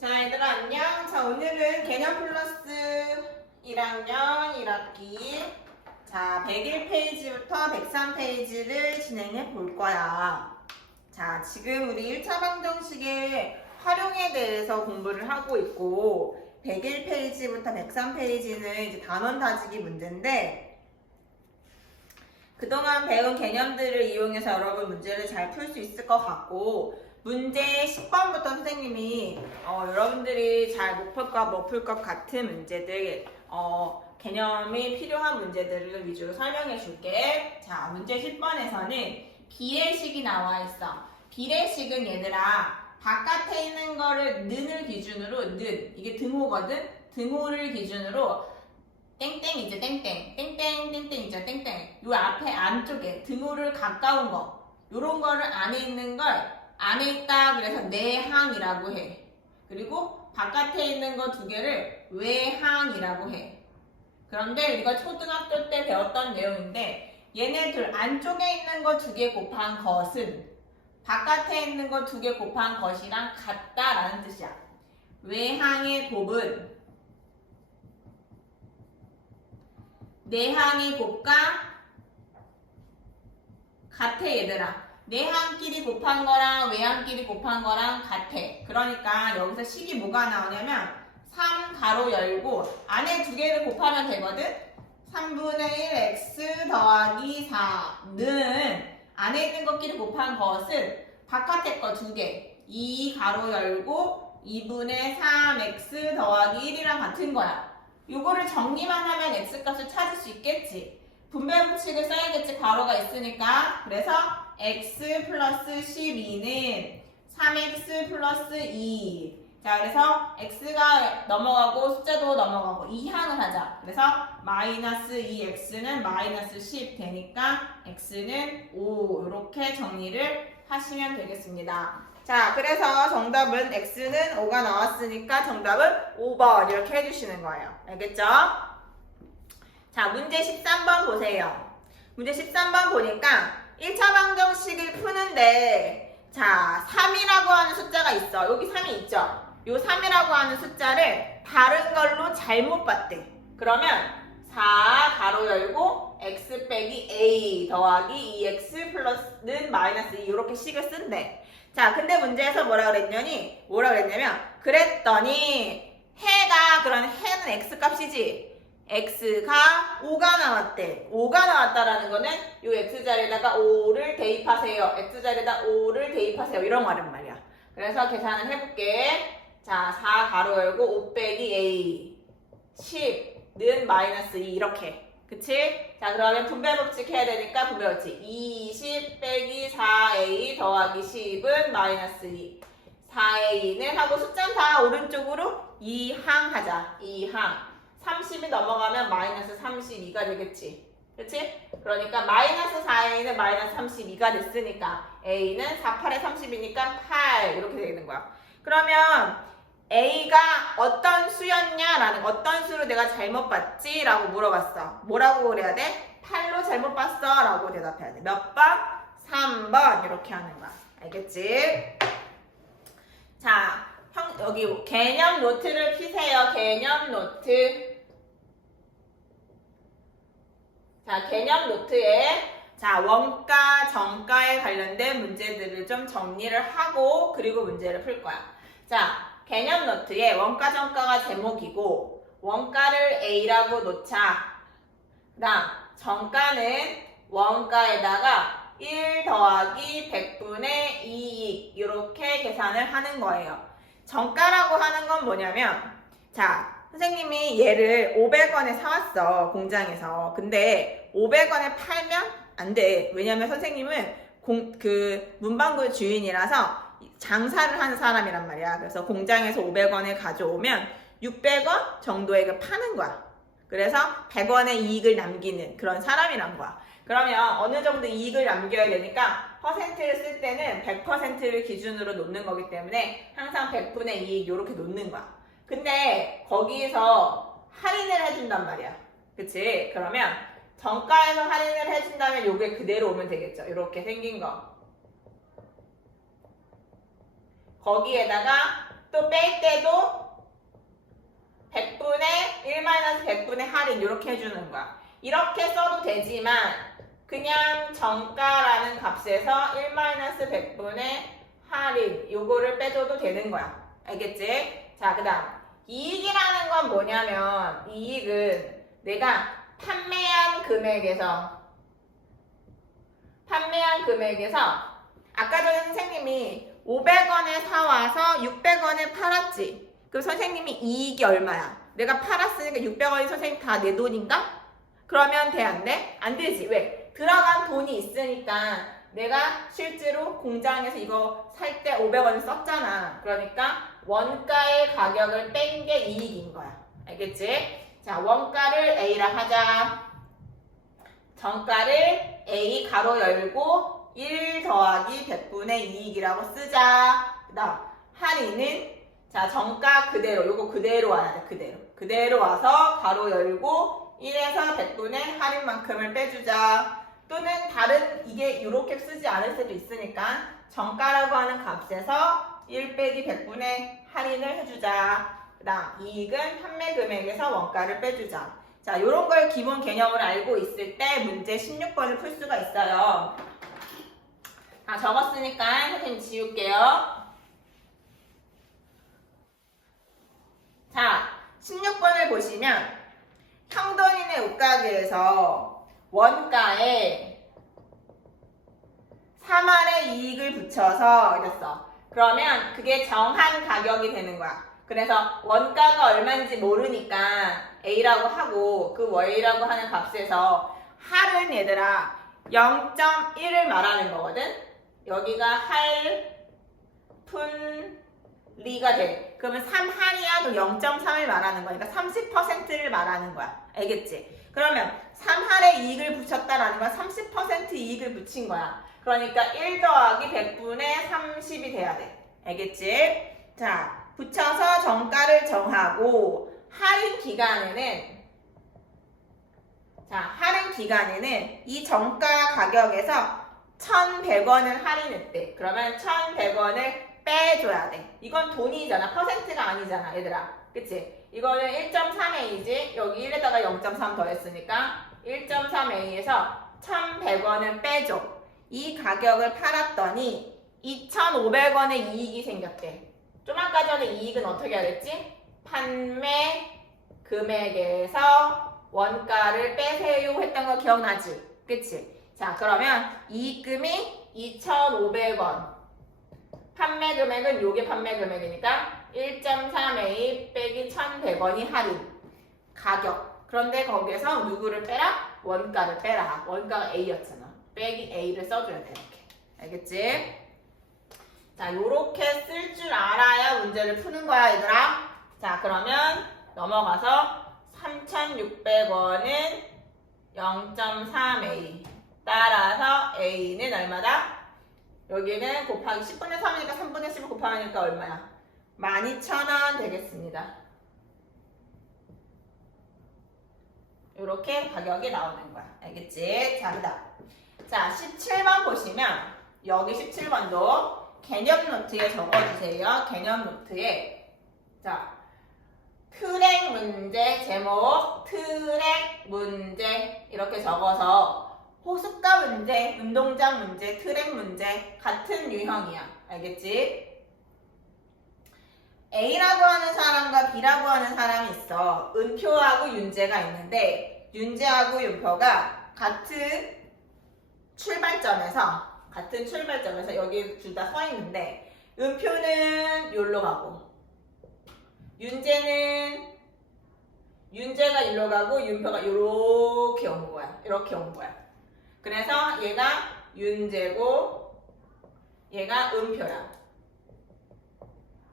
자, 얘들아 안녕. 자, 오늘은 개념 플러스 1학년 1학기 101페이지부터 103페이지를 진행해 볼 거야. 자, 지금 우리 1차 방정식의 활용에 대해서 공부를 하고 있고 101페이지부터 103페이지는 이제 단원 다지기 문제인데 그동안 배운 개념들을 이용해서 여러분 문제를 잘 풀 수 있을 것 같고 문제 10번부터 선생님이 여러분들이 잘 못 풀 것 같은 문제들 개념이 필요한 문제들을 위주로 설명해 줄게. 자, 문제 10번에서는 비례식이 나와 있어. 비례식은 얘들아 바깥에 있는 거를 는을 기준으로 이게 등호거든. 등호를 기준으로 땡땡이죠 땡땡 땡땡이죠 땡땡 요 앞에 안쪽에 등호를 가까운 거 요런 거를 안에 있는 걸 안에 있다 그래서 내항이라고 해. 그리고 바깥에 있는 거 두 개를 외항이라고 해. 그런데 이거 초등학교 때 배웠던 내용인데 얘네들 안쪽에 있는 거 두 개 곱한 것은 바깥에 있는 거 두 개 곱한 것이랑 같다라는 뜻이야. 외항의 곱은 내항의 곱과 같아 얘들아. 내항끼리 곱한 거랑 외항끼리 곱한 거랑 같아. 그러니까 여기서 식이 뭐가 나오냐면 3 가로 열고 안에 두 개를 곱하면 되거든. 3분의 1 x 더하기 4는 안에 있는 것끼리 곱한 것은 바깥에 거 두 개 2 가로 열고 2분의 3x 더하기 1이랑 같은 거야. 요거를 정리만 하면 x값을 찾을 수 있겠지. 분배 법칙을 써야겠지. 괄호가 있으니까. 그래서 x 플러스 12는 3x 플러스 2. 자, 그래서 x가 넘어가고 숫자도 넘어가고 2항을 하자. 그래서 마이너스 2x는 마이너스 10 되니까 x는 5 이렇게 정리를 하시면 되겠습니다. 자, 그래서 정답은 x는 5가 나왔으니까 정답은 5번 이렇게 해주시는 거예요. 알겠죠? 자, 문제 13번 보세요. 문제 13번 보니까 1차 방정식을 푸는데 자, 3이라고 하는 숫자가 있어. 여기 3이 있죠? 요 3이라고 하는 숫자를 다른 걸로 잘못 봤대. 그러면 4 가로 열고 x 빼기 a 더하기 2x 플러스는 마이너스 2 이렇게 식을 쓴대. 자, 근데 문제에서 뭐라 그랬냐면 그랬더니 그런 해는 x값이지. x가 5가 나왔대. 5가 나왔다라는 거는 요 x자리에다가 5를 대입하세요. x자리에다 5를 대입하세요. 이런 말은 말이야. 그래서 계산을 해볼게. 자, 4 가로 열고 5 빼기 a 10는 마이너스 2 이렇게. 그치? 자, 그러면 분배 법칙 해야 되니까 분배 법칙 20 빼기 4a 더하기 10은 마이너스 2 4a는 하고 숫자는 다 오른쪽으로 2항 하자. 2항 30이 넘어가면 마이너스 32가 되겠지. 그치? 그러니까 마이너스 4a는 마이너스 32가 됐으니까 a는 4, 8에 30이니까 8 이렇게 되는 거야. 그러면 a가 어떤 수였냐? 어떤 수로 내가 잘못 봤지? 라고 물어봤어. 뭐라고 그래야 돼? 8로 잘못 봤어 라고 대답해야 돼. 몇 번? 3번 이렇게 하는 거야. 알겠지? 자, 여기 개념 노트를 피세요. 개념 노트. 자, 개념 노트에 원가, 정가에 관련된 문제들을 좀 정리를 하고 그리고 문제를 풀 거야. 자, 개념 노트에 원가, 정가가 제목이고 원가를 A라고 놓자. 그다음 정가는 원가에다가 1 더하기 100분의 2 이렇게 계산을 하는 거예요. 정가라고 하는 건 뭐냐면 자, 선생님이 얘를 500원에 사왔어. 공장에서. 근데 500원에 팔면 안 돼. 왜냐면 선생님은 문방구 주인이라서 장사를 하는 사람이란 말이야. 그래서 공장에서 500원에 가져오면 600원 정도에 파는 거야. 그래서 100원의 이익을 남기는 그런 사람이란 거야. 그러면 어느 정도 이익을 남겨야 되니까 퍼센트를 쓸 때는 100%를 기준으로 놓는 거기 때문에 항상 100분의 이익 이렇게 놓는 거야. 근데 거기에서 할인을 해준단 말이야. 그치? 그러면 정가에서 할인을 해준다면 요게 그대로 오면 되겠죠. 이렇게 생긴 거. 거기에다가 또 뺄 때도 100분의 1 100분의 할인 이렇게 해주는 거야. 이렇게 써도 되지만 그냥 정가라는 값에서 1 100분의 할인 요거를 빼줘도 되는 거야. 알겠지? 자, 그 다음 이익이라는 건 뭐냐면 이익은 내가 판매한 금액에서 아까 전에 선생님이 500원에 사와서 600원에 팔았지. 그럼 선생님이 이익이 얼마야? 내가 팔았으니까 600원이 선생님 다 내 돈인가? 그러면 돼, 안 돼? 안 되지. 왜? 들어간 돈이 있으니까 내가 실제로 공장에서 이거 살 때 500원을 썼잖아. 그러니까 원가의 가격을 뺀 게 이익인 거야. 알겠지? 자, 원가를 A라 하자. 정가를 A 가로 열고 1 더하기 100분의 이익이라고 쓰자. 그 다음 할인은 자, 정가 그대로 요거 그대로 와야 돼. 그대로 와서 가로 열고 1에서 100분의 할인만큼을 빼주자. 또는 다른 이게 이렇게 쓰지 않을 수도 있으니까 정가라고 하는 값에서 1 빼기 100분의 할인을 해주자. 그 다음 이익은 판매 금액에서 원가를 빼주자. 자, 요런 걸 기본 개념을 알고 있을 때 문제 16번을 풀 수가 있어요. 다 적었으니까 선생님 지울게요. 자, 16번을 보시면 형돈이네 옷가게에서 원가에 3할의 이익을 붙여서 이랬어. 그러면 그게 정한 가격이 되는 거야. 그래서 원가가 얼마인지 모르니까 A라고 하고 그 Y라고 하는 값에서 할은 얘들아 0.1을 말하는 거거든. 여기가 할, 푼, 리가 돼. 그러면 3할이야 또 0.3을 말하는 거니까 30%를 말하는 거야. 알겠지? 그러면 3할의 이익을 붙였다라는 건 30% 이익을 붙인 거야. 그러니까 1 더하기 100분의 30이 돼야 돼. 알겠지? 자, 붙여서 정가를 정하고 할인 기간에는 이 정가 가격에서 1,100원을 할인했대. 그러면 1,100원을 빼줘야 돼. 이건 돈이잖아. 퍼센트가 아니잖아, 얘들아. 그치? 이거는 1.3A지. 여기 1에다가 0.3 더했으니까 1.3A에서 1,100원을 빼줘. 이 가격을 팔았더니 2,500원의 이익이 생겼대. 좀 아까 전에 이익은 어떻게 하랬지? 판매 금액에서 원가를 빼세요 했던 거 기억나지? 그치? 자, 그러면 이익금이 2,500원. 판매 금액은 요게 판매 금액이니까 1.3A 빼기 1,100원이 할인 가격. 그런데 거기에서 누구를 빼라? 원가를 빼라. 원가가 A였잖아. 빼기 A를 써줘야 돼. 이렇게. 알겠지? 자, 요렇게 쓸 줄 알아야 문제를 푸는 거야, 얘들아. 자, 그러면 넘어가서 3,600원은 0.3A. 따라서 A는 얼마다? 여기는 곱하기 10분의 3이니까 3분의 10을 곱하니까 얼마야? 12,000원 되겠습니다. 이렇게 가격이 나오는 거야. 알겠지? 자, 그다음. 자, 17번 보시면 여기 17번도 개념 노트에 적어주세요. 개념 노트에. 자, 트랙 문제 제목, 트랙 문제 이렇게 적어서 호숫가 문제, 운동장 문제, 트랙 문제 같은 유형이야. 알겠지? A라고 하는 사람과 B라고 하는 사람이 있어. 은표하고 윤재가 있는데 윤재하고 윤표가 같은 출발점에서 여기 둘 다 서 있는데 은표는 여기로 가고 윤재가 일로 가고 윤표가 이렇게 온 거야. 이렇게 온 거야. 그래서 얘가 윤재고 얘가 은표야.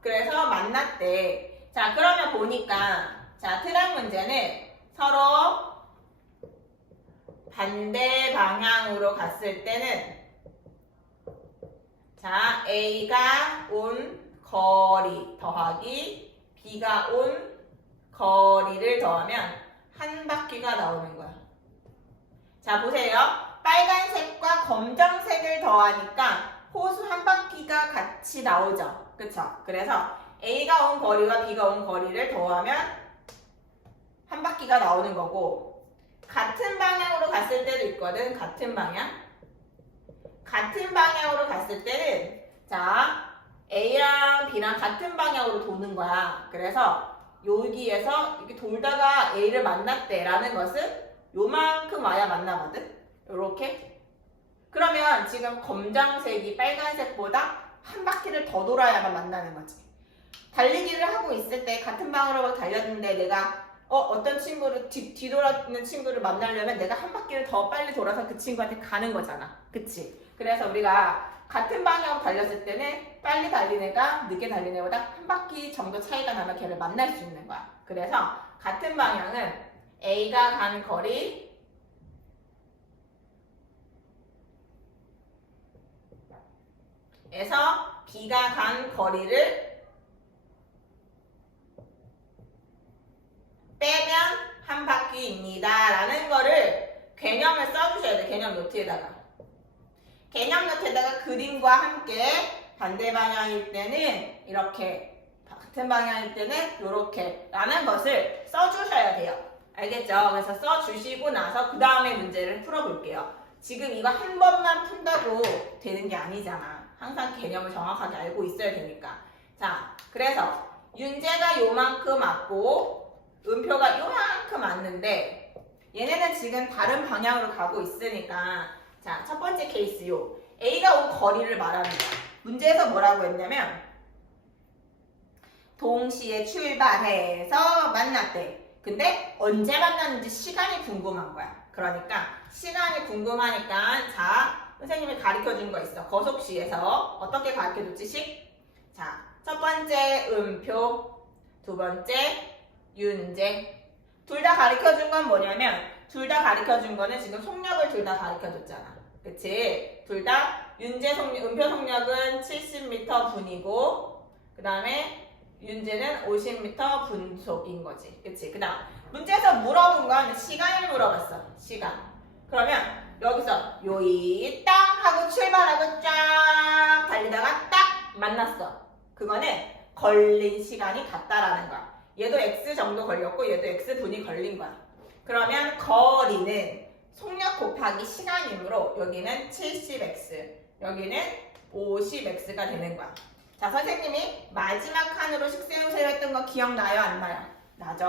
그래서 만났대. 자, 그러면 보니까 자, 트랙 문제는 서로 반대 방향으로 갔을 때는 자, A가 온 거리 더하기 B가 온 거리를 더하면 한 바퀴가 나오는 거야. 자, 보세요. 빨간색과 검정색을 더하니까 호수 한 바퀴가 같이 나오죠. 그쵸? 그래서 A가 온 거리와 B가 온 거리를 더하면 한 바퀴가 나오는 거고, 같은 방향으로 갔을 때도 있거든. 같은 방향. 같은 방향으로 갔을 때는 자, A랑 B랑 같은 방향으로 도는 거야. 그래서 여기에서 이렇게 돌다가 A를 만났대라는 것은 요만큼 와야 만나거든. 요렇게. 그러면 지금 검정색이 빨간색보다 한 바퀴를 더 돌아야만 만나는 거지. 달리기를 하고 있을 때 같은 방향으로 달렸는데 내가 어떤 친구를 뒤돌아는 친구를 만나려면 내가 한 바퀴를 더 빨리 돌아서 그 친구한테 가는 거잖아. 그치? 그래서 우리가 같은 방향으로 달렸을 때는 빨리 달린 애가 늦게 달린 애보다 한 바퀴 정도 차이가 나면 걔를 만날 수 있는 거야. 그래서 같은 방향은 A가 간 거리 에서 B가 간 거리를 빼면 한 바퀴입니다 라는 거를 개념을 써주셔야 돼. 개념 노트에다가. 개념 노트에다가 그림과 함께 반대 방향일 때는 이렇게, 같은 방향일 때는 이렇게 라는 것을 써주셔야 돼요. 알겠죠? 그래서 써주시고 나서 그 다음에 문제를 풀어볼게요. 지금 이거 한 번만 푼다고 되는 게 아니잖아. 항상 개념을 정확하게 알고 있어야 되니까. 자, 그래서 윤재가 요만큼 왔고 음표가 요만큼 왔는데 얘네는 지금 다른 방향으로 가고 있으니까 자, 첫 번째 케이스요. A가 온 거리를 말하는 거야. 문제에서 뭐라고 했냐면 동시에 출발해서 만났대. 근데 언제 만났는지 시간이 궁금한 거야. 그러니까 시간이 궁금하니까 자, 선생님이 가르쳐준 거 있어. 거속시에서 어떻게 가르쳐줬지? 자, 첫 번째 음표, 두 번째 윤재. 둘 다 가르쳐준 건 뭐냐면 둘 다 가르쳐준 거는 지금 속력을 둘 다 가르쳐줬잖아. 그치? 둘 다 윤재 음표 속력은 70m 분이고 그 다음에 윤재는 50m 분속인 거지. 그치? 그 다음 문제에서 물어본 건 시간을 물어봤어. 시간. 그러면 여기서 요이 딱 하고 출발하고 쫙 달리다가 딱 만났어. 그거는 걸린 시간이 같다라는 거야. 얘도 x 정도 걸렸고 얘도 x 분이 걸린 거야. 그러면 거리는 속력 곱하기 시간이므로 여기는 70x, 여기는 50x가 되는 거야. 자, 선생님이 마지막 칸으로 식 세우세요 했던 거 기억나요? 안 나요? 나죠?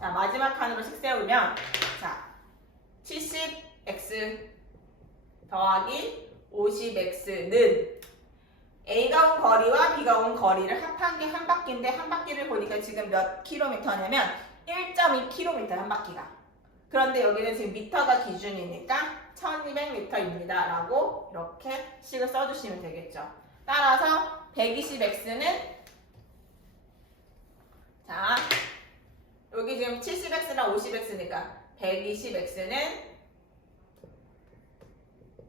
자, 마지막 칸으로 식 세우면 자, 70x 더하기 50x는 A가 온 거리와 B가 온 거리를 합한 게 한 바퀴인데 한 바퀴를 보니까 지금 몇 킬로미터냐면 1.2km 한 바퀴가. 그런데 여기는 지금 미터가 기준이니까 1200m입니다 라고 이렇게 식을 써주시면 되겠죠. 따라서 120x는 자, 여기 지금 70x랑 50x니까 120x는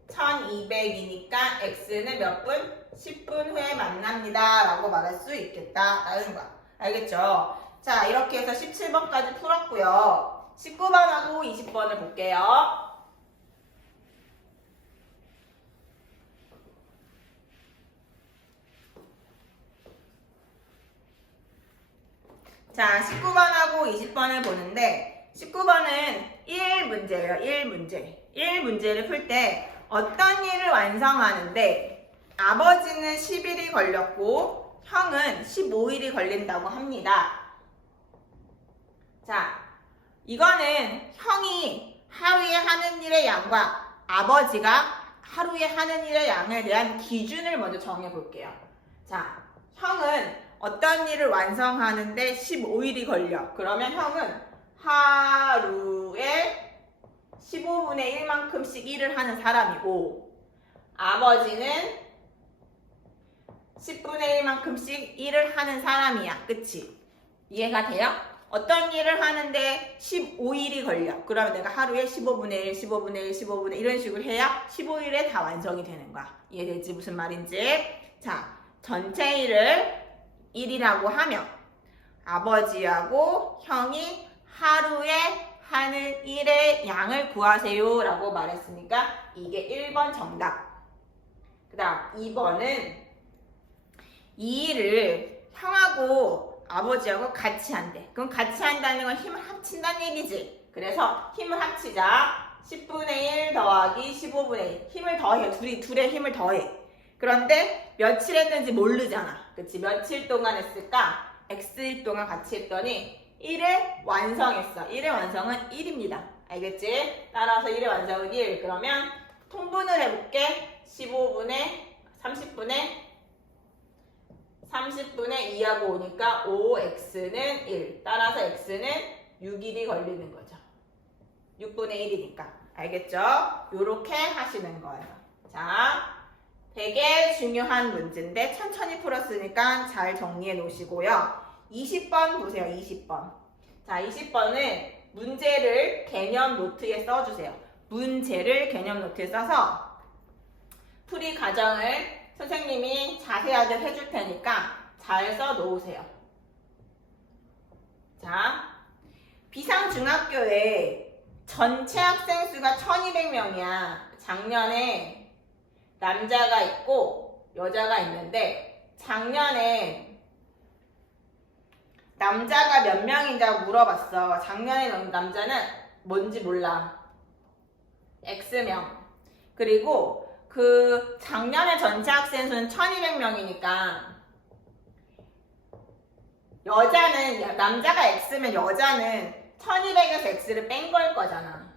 1200이니까 x는 몇 분? 10분 후에 만납니다 라고 말할 수 있겠다 라는 거야. 알겠죠? 자, 이렇게 해서 17번까지 풀었고요. 19번하고 20번을 볼게요. 자, 19번하고 20번을 보는데 19번은 1문제예요. 1문제. 1문제를 풀 때 어떤 일을 완성하는데 아버지는 10일이 걸렸고 형은 15일이 걸린다고 합니다. 자, 이거는 형이 하루에 하는 일의 양과 아버지가 하루에 하는 일의 양에 대한 기준을 먼저 정해볼게요. 자, 형은 어떤 일을 완성하는데 15일이 걸려. 그러면 형은 하루에 15분의 1만큼씩 일을 하는 사람이고 아버지는 10분의 1만큼씩 일을 하는 사람이야. 그치? 이해가 돼요? 어떤 일을 하는데 15일이 걸려. 그러면 내가 하루에 15분의 1, 15분의 1, 15분의 1 이런 식으로 해야 15일에 다 완성이 되는 거야. 이해되지? 무슨 말인지? 자, 전체 일을 1이라고 하면 아버지하고 형이 하루에 하는 일의 양을 구하세요 라고 말했으니까 이게 1번 정답. 그 다음 2번은 이 일을 형하고 엄마하고 아버지하고 같이 한대. 그럼 같이 한다는 건 힘을 합친다는 얘기지. 그래서 힘을 합치자. 10분의 1 더하기 15분의 1. 힘을 더해. 둘의 힘을 더해. 그런데 며칠 했는지 모르잖아. 그치? 며칠 동안 했을까? X일 동안 같이 했더니 1을 완성했어. 1의 완성은 1입니다. 알겠지? 따라서 1의 완성은 1. 그러면 통분을 해볼게. 30분의 2하고 오니까 5x는 1. 따라서 x는 6일이 걸리는 거죠. 6분의 1이니까. 알겠죠? 요렇게 하시는 거예요. 자, 되게 중요한 문제인데 천천히 풀었으니까 잘 정리해 놓으시고요. 20번 보세요. 20번. 자, 20번은 문제를 개념 노트에 써주세요. 문제를 개념 노트에 써서 풀이 과정을 선생님이 자세하게 해줄 테니까 잘 써 놓으세요. 자, 비상중학교에 전체 학생 수가 1200명이야. 작년에 남자가 있고 여자가 있는데 작년에 남자가 몇 명이냐고 물어봤어. 작년에 남자는 뭔지 몰라. X명. 그리고 그 작년에 전체 학생 수는 1200명이니까 여자는 남자가 X면 여자는 1200에서 X를 뺀 걸 거잖아.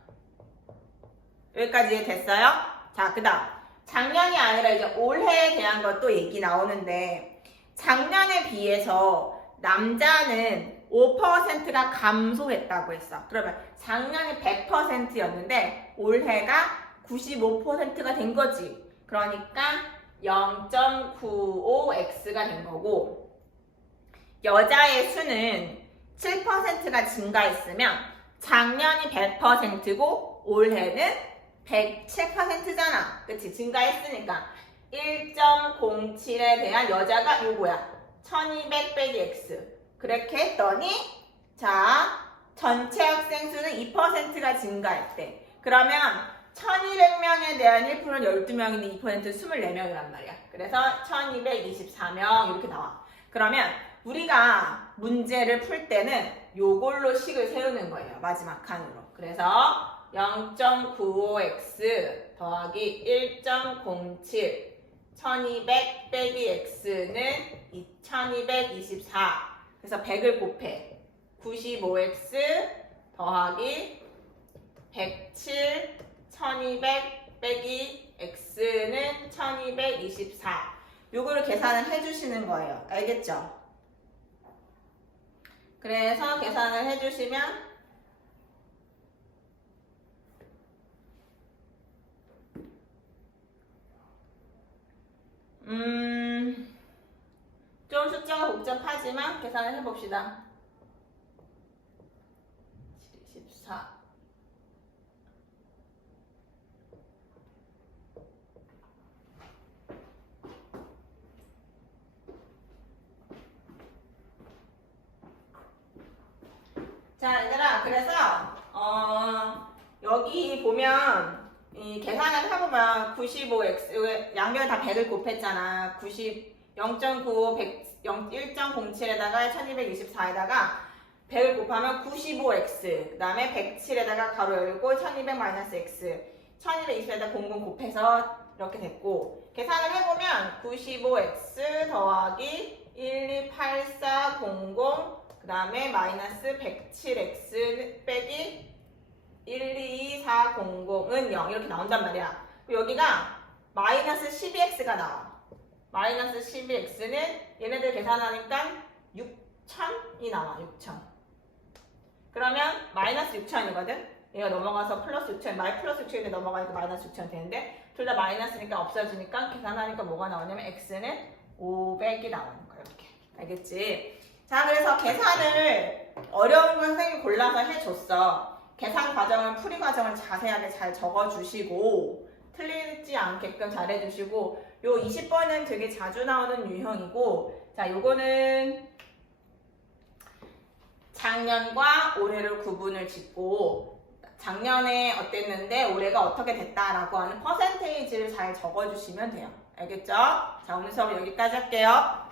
여기까지 됐어요? 자, 그 다음 작년이 아니라 이제 올해에 대한 것도 얘기 나오는데 작년에 비해서 남자는 5%가 감소했다고 했어. 그러면 작년이 100%였는데 올해가 95%가 된 거지. 그러니까 0.95x가 된 거고 여자의 수는 7%가 증가했으면 작년이 100%고 올해는 107%잖아. 그치? 증가했으니까 1.07에 대한 여자가 요거야. 1200 빼기 x. 그렇게 했더니 자, 전체 학생 수는 2%가 증가했대. 그러면 1200명에 대한 1%는 12명인데 2%는 24명이란 말이야. 그래서 1224명 이렇게 나와. 그러면 우리가 문제를 풀 때는 요걸로 식을 세우는 거예요. 마지막 칸으로. 그래서 0.95x 더하기 1.07 1200 빼기 x는 2224. 그래서 100을 곱해. 95x 더하기 107 1200 빼기 x는 1224. 요거를 계산을 해주시는 거예요. 알겠죠? 그래서 계산을 해주시면 좀 숫자가 복잡하지만 계산을 해봅시다. 24. 자, 얘들아, 그래서 여기 보면 이 계산을 해보면 95x 양변 다 100을 곱했잖아. 0.95 1.07에다가 1224에다가 100을 곱하면 95x 그 다음에 107에다가 가로 열고 1200 마이너스 x 1220에다 00 곱해서 이렇게 됐고 계산을 해보면 95x 더하기 128400 그 다음에 마이너스 107x 빼기 122400은 0 이렇게 나온단 말이야. 여기가 마이너스 12x가 나와. 마이너스 12x는 얘네들 계산하니까 6000이 나와. 6000. 그러면 마이너스 6000이거든. 얘가 넘어가서 플러스 6000, 플러스 6000이 넘어가니까 마이너스 6000 되는데 둘 다 마이너스니까 없어지니까 계산하니까 뭐가 나오냐면 x는 500이 나오는 거야. 이렇게. 알겠지? 자, 그래서 계산을 어려운 걸 선생님이 골라서 해줬어. 계산 과정을, 풀이 과정을 자세하게 잘 적어주시고 틀리지 않게끔 잘 해주시고 요 20번은 되게 자주 나오는 유형이고 자, 요거는 작년과 올해를 구분을 짓고 작년에 어땠는데 올해가 어떻게 됐다라고 하는 퍼센테이지를 잘 적어주시면 돼요. 알겠죠? 자, 오늘 수업 여기까지 할게요.